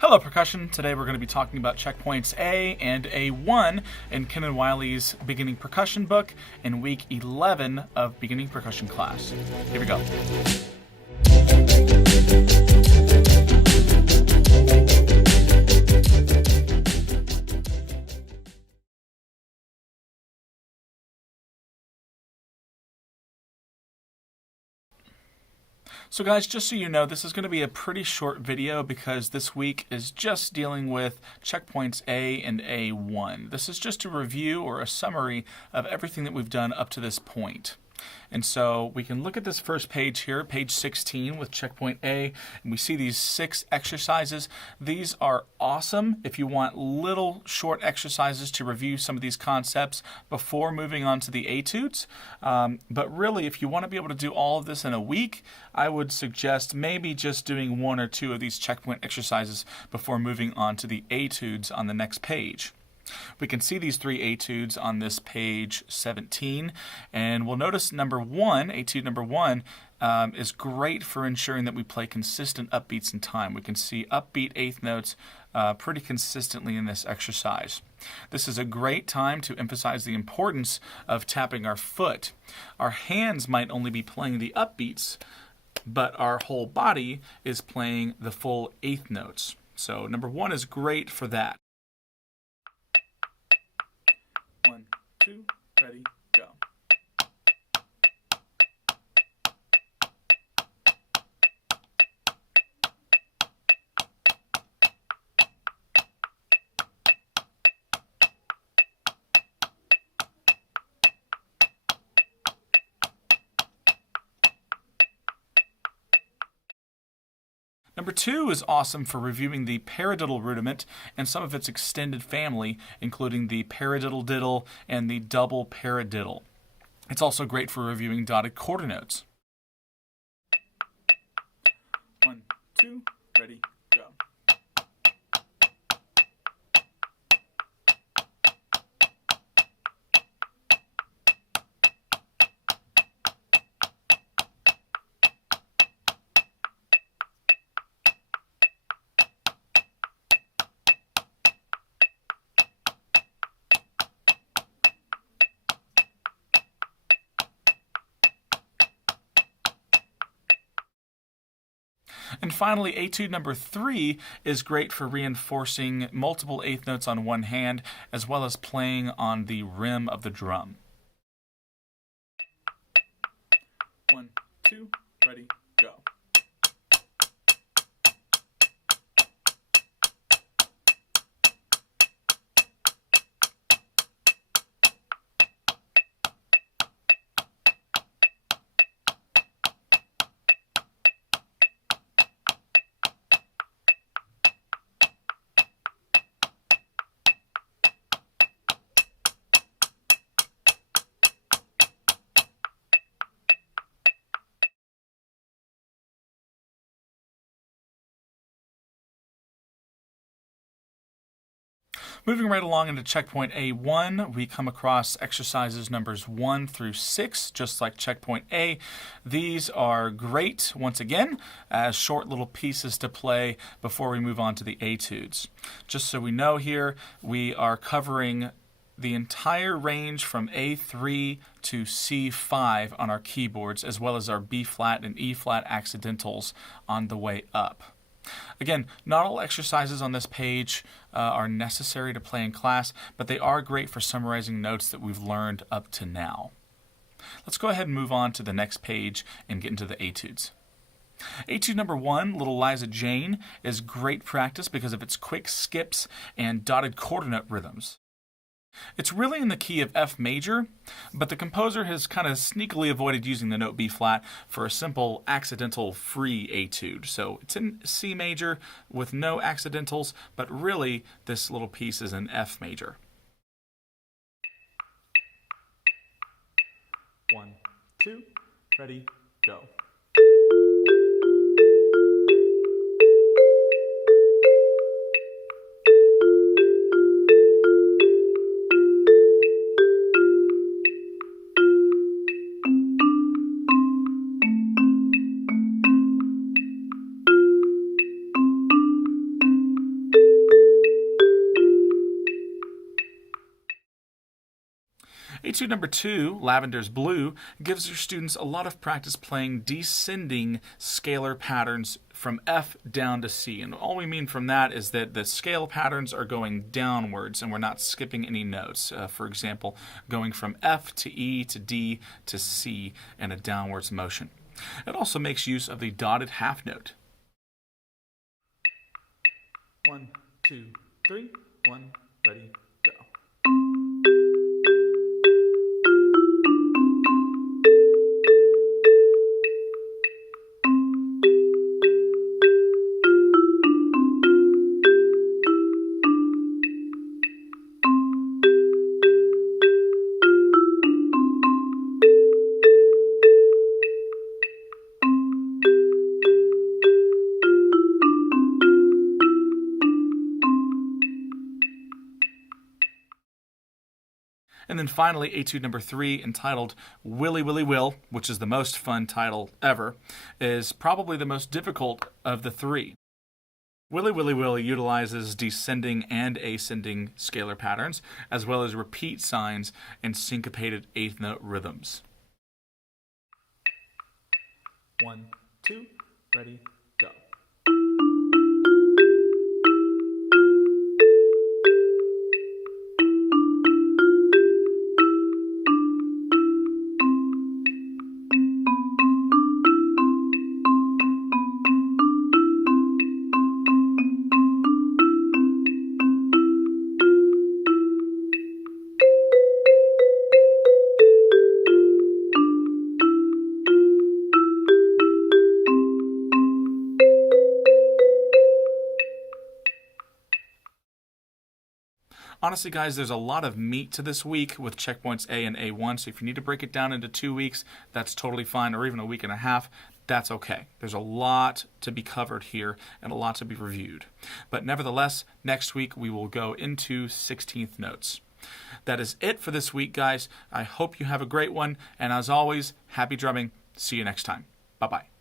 Hello, Percussion. Today we're going to be talking about checkpoints A and A1 in Ken and Wiley's Beginning Percussion book in week 11 of Beginning Percussion class. Here we go. So guys, just so you know, this is going to be a pretty short video because this week is just dealing with checkpoints A and A1. This is just a review or a summary of everything that we've done up to this point. And so we can look at this first page here, page 16 with checkpoint A, and we see these 6 exercises. These are awesome if you want little short exercises to review some of these concepts before moving on to the etudes. But really, if you want to be able to do all of this in a week, I would suggest maybe just doing 1 or 2 of these checkpoint exercises before moving on to the etudes on the next page. We can see these 3 etudes on this page 17, and we'll notice etude number 1 is great for ensuring that we play consistent upbeats in time. We can see upbeat eighth notes pretty consistently in this exercise. This is a great time to emphasize the importance of tapping our foot. Our hands might only be playing the upbeats, but our whole body is playing the full eighth notes. So number 1 is great for that. 1, 2, ready, go. Number 2 is awesome for reviewing the paradiddle rudiment and some of its extended family, including the paradiddle diddle and the double paradiddle. It's also great for reviewing dotted quarter notes. 1, 2, ready, go. And finally, etude number 3 is great for reinforcing multiple eighth notes on one hand, as well as playing on the rim of the drum. 1, 2, ready, go. Moving right along into checkpoint A1, we come across exercises numbers 1 through 6, just like checkpoint A. These are great, once again, as short little pieces to play before we move on to the etudes. Just so we know here, we are covering the entire range from A3 to C5 on our keyboards, as well as our B flat and E flat accidentals on the way up. Again, not all exercises on this page are necessary to play in class, but they are great for summarizing notes that we've learned up to now. Let's go ahead and move on to the next page and get into the etudes. Etude number 1, Little Liza Jane, is great practice because of its quick skips and dotted quarter note rhythms. It's really in the key of F major, but the composer has kind of sneakily avoided using the note B flat for a simple accidental free etude. So it's in C major with no accidentals, but really this little piece is in F major. 1, 2, ready, go. Etude number 2, Lavender's Blue, gives your students a lot of practice playing descending scalar patterns from F down to C. And all we mean from that is that the scale patterns are going downwards and we're not skipping any notes. For example, going from F to E to D to C in a downwards motion. It also makes use of the dotted half note. 1, 2, 3, 1, ready, go. And then finally, etude number 3, entitled Willy Willy Will, which is the most fun title ever, is probably the most difficult of the 3. Willy Willy Will utilizes descending and ascending scalar patterns, as well as repeat signs and syncopated eighth note rhythms. 1, 2, ready, go. Honestly, guys, there's a lot of meat to this week with checkpoints A and A1, so if you need to break it down into 2 weeks, that's totally fine, or even a week and a half, that's okay. There's a lot to be covered here and a lot to be reviewed. But nevertheless, next week we will go into 16th notes. That is it for this week, guys. I hope you have a great one, and as always, happy drumming. See you next time. Bye-bye.